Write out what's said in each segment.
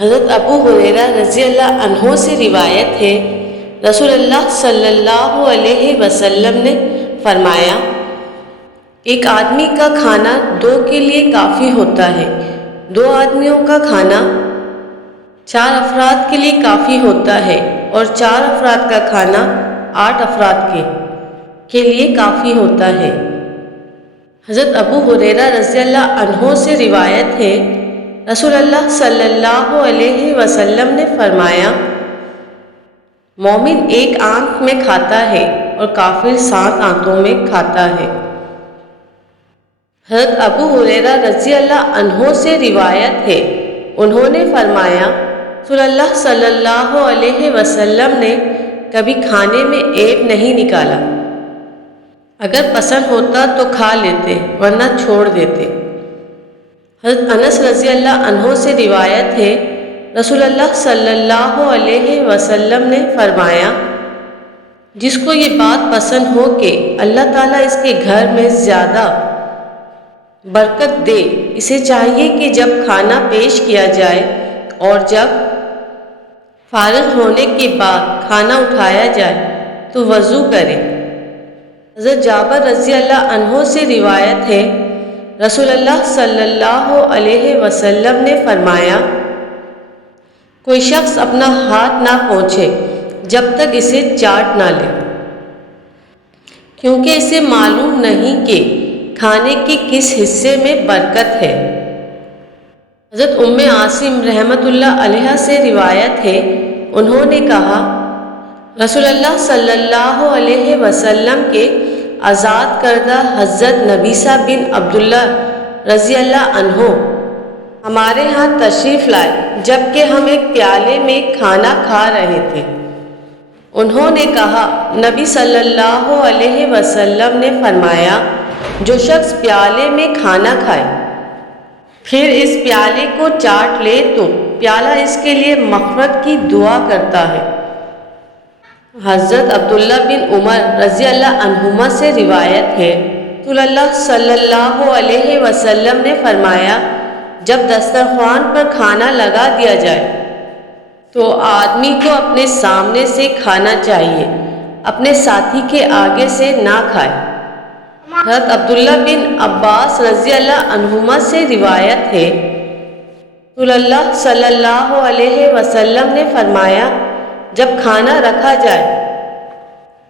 حضرت ابو ہریرہ رضی اللہ عنہ سے روایت ہے، رسول اللہ صلی اللہ علیہ وسلم نے فرمایا، ایک آدمی کا کھانا 2 کے لیے کافی ہوتا ہے، 2 آدمیوں کا کھانا 4 افراد کے لیے کافی ہوتا ہے، اور 4 افراد کا کھانا 8 افراد کے لیے کافی ہوتا ہے۔ حضرت ابو ہریرہ رضی اللہ عنہ سے روایت ہے، رسول اللہ صلی اللہ علیہ وسلم نے فرمایا، مومن ایک آنکھ میں کھاتا ہے اور کافر 7 آنتوں میں کھاتا ہے۔ حضرت ابو ہریرہ رضی اللہ عنہ سے روایت ہے، انہوں نے فرمایا، رسول اللہ صلی اللہ علیہ وسلم نے کبھی کھانے میں عیب نہیں نکالا، اگر پسند ہوتا تو کھا لیتے ورنہ چھوڑ دیتے۔ حضرت انس رضی اللہ عنہ سے روایت ہے، رسول اللہ صلی اللہ علیہ وسلم نے فرمایا، جس کو یہ بات پسند ہو کہ اللہ تعالیٰ اس کے گھر میں زیادہ برکت دے، اسے چاہیے کہ جب کھانا پیش کیا جائے اور جب فارغ ہونے کے بعد کھانا اٹھایا جائے تو وضو کرے۔ حضرت جابر رضی اللہ عنہ سے روایت ہے، رسول اللہ صلی اللہ علیہ وسلم نے فرمایا، کوئی شخص اپنا ہاتھ نہ پہنچے جب تک اسے چاٹ نہ لے، کیونکہ اسے معلوم نہیں کہ کھانے کے کس حصے میں برکت ہے۔ حضرت ام عاصم رحمۃ اللہ علیہ سے روایت ہے، انہوں نے کہا، رسول اللہ صلی اللہ علیہ وسلم کے آزاد کردہ حضرت نبیسہ بن عبداللہ رضی اللہ عنہ ہمارے ہاں تشریف لائے جبکہ ہم ایک پیالے میں کھانا کھا رہے تھے۔ انہوں نے کہا، نبی صلی اللہ علیہ وسلم نے فرمایا، جو شخص پیالے میں کھانا کھائے پھر اس پیالے کو چاٹ لے تو پیالہ اس کے لیے مغفرت کی دعا کرتا ہے۔ حضرت عبداللہ بن عمر رضی اللہ عنہما سے روایت ہے، رسول اللہ صلی اللہ علیہ وسلم نے فرمایا، جب دسترخوان پر کھانا لگا دیا جائے تو آدمی کو اپنے سامنے سے کھانا چاہیے، اپنے ساتھی کے آگے سے نہ کھائے۔ حضرت عبداللہ بن عباس رضی اللہ عنہما سے روایت ہے، رسول اللہ صلی اللہ علیہ وسلم نے فرمایا، جب کھانا رکھا جائے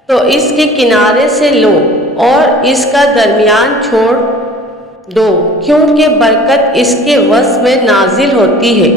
تو اس کے کنارے سے لو اور اس کا درمیان چھوڑ دو، کیونکہ برکت اس کے وسط میں نازل ہوتی ہے۔